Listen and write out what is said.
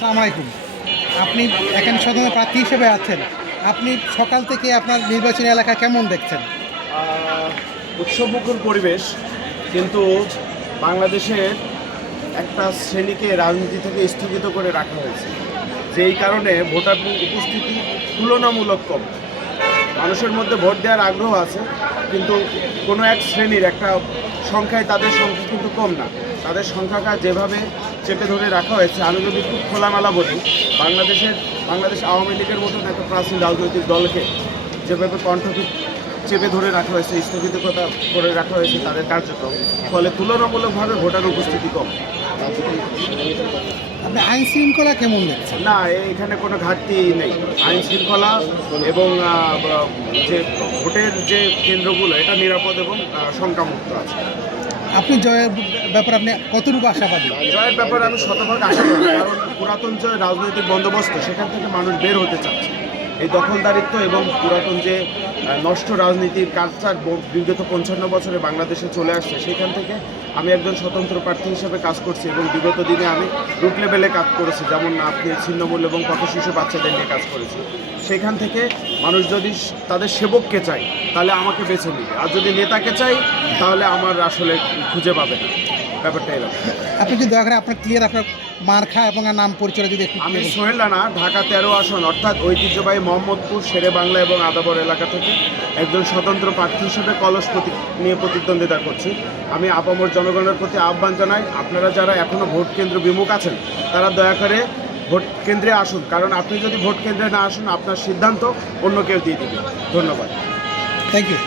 আসসালামু আলাইকুম। আপনি এখানে স্বতন্ত্র প্রার্থী হিসেবে আছেন। আপনি সকাল থেকে আপনার নির্বাচনী এলাকা কেমন দেখছেন? উৎসবমুখর পরিবেশ, কিন্তু বাংলাদেশের একটা শ্রেণীকে রাজনীতি থেকে স্থগিত করে রাখা হয়েছে, যেই কারণে ভোটার উপস্থিতি তুলনামূলক কম। মানুষের মধ্যে ভোট দেওয়ার আগ্রহ আছে, কিন্তু কোনো এক শ্রেণীর একটা সংখ্যায় তাদের সংখ্যা কিন্তু কম না। তাদের সংখ্যাটা যেভাবে চেপে ধরে রাখা হয়েছে, আমি যদি খুব খোলামেলা বলি, বাংলাদেশ আওয়ামী লীগের মতন একটা প্রাচীন রাজনৈতিক দলকে যেভাবে কণ্ঠ চেপে ধরে রাখা হয়েছে, স্থগিততা করে রাখা হয়েছে তাদের কার্যক্রম, ফলে তুলনামূলকভাবে ভোটার উপস্থিতি কম। আপনি আইন শৃঙ্খলা কেমন দেখছেন? না, এখানে কোনো ঘাটতি নেই। আইন শৃঙ্খলা এবং যে ভোটের যে কেন্দ্রগুলো, এটা নিরাপদ এবং শঙ্কামুক্ত আছে। আপনি জয়ের ব্যাপারে আপনি কতটুকু আশাবাদী? জয়ের ব্যাপারে আমি শতভাগ আশাবাদী, কারণ পুরাতন যে রাজনৈতিক বন্দোবস্ত, সেখান থেকে মানুষ বের হতে চাচ্ছে। এই দখলদারিত্ব এবং পুরাতন যে নষ্ট রাজনীতির কালচার বিগত 55 বছরে বাংলাদেশে চলে আসছে, সেখান থেকে আমি একজন স্বতন্ত্র প্রার্থী হিসেবে কাজ করছি এবং বিগত দিনে আমি রুট লেভেলে কাজ করেছি, যেমন আপনি ছিন্নমূল্য এবং পথ শিশু বাচ্চাদের নিয়ে কাজ করেছি। সেখান থেকে মানুষ যদি তাদের সেবককে চায় তাহলে আমাকে বেছে নেবে, আর যদি নেতাকে চাই তাহলে আমার আসলে খুঁজে পাবে না। ব্যাপারটা এরকম। আপনি যদি দয়া করে আপনার ক্লিয়ার আপনার মার্কা এবং নাম পরিচয় যদি একটু আমি clear বলেন। সোহেল রানা, ঢাকা 13 আসন অর্থাৎ ঐতিহ্যবাহী মোহাম্মদপুর, শেরে বাংলা এবং আদাবর এলাকা থেকে একজন স্বতন্ত্র প্রার্থী হিসেবে কলস নিয়ে প্রতিদ্বন্দ্বিতা করছি। আমি আপামর জনগণের প্রতি আহ্বান জানাই, আপনারা যারা এখনও ভোট কেন্দ্র বিমুখ আছেন, তারা দয়া করে ভোট কেন্দ্রে আসুন, কারণ আপনি যদি ভোট কেন্দ্রে না আসুন, আপনার সিদ্ধান্ত অন্য কেউ দিয়ে দিবে। ধন্যবাদ। Thank you.